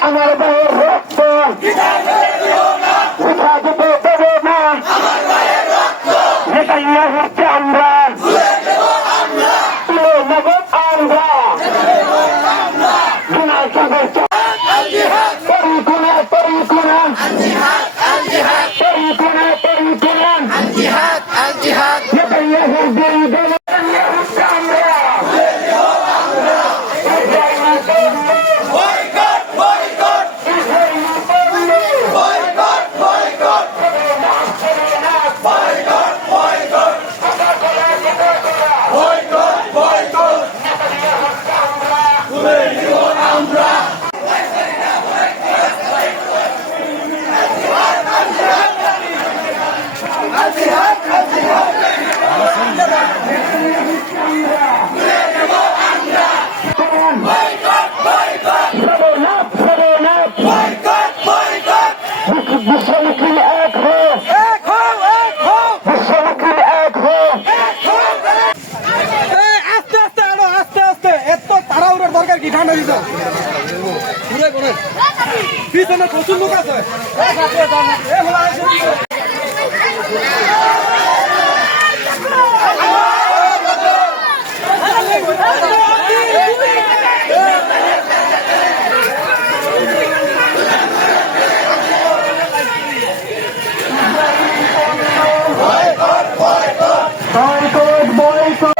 আমার ভাইয়ের রক্ত কোথা যেতে দেবে না। নেতানিয়াহুর আমরা তুলে নেব আমরা জুনাইদের পরিকুনা পরিকুনা পরিকুনা পরিকুনা নেতানিয়াহুর বিরুদ্ধে বিশ্বমুখী এক হো, বিশ্বমুখী এক হো। আস্তে আস্তে আরো আস্তে আস্তে এত তাড়াহুড়োর দরকার কি? ঠান্ডা দিত পিছনে প্রচুর লোক আছে। Boycott boycott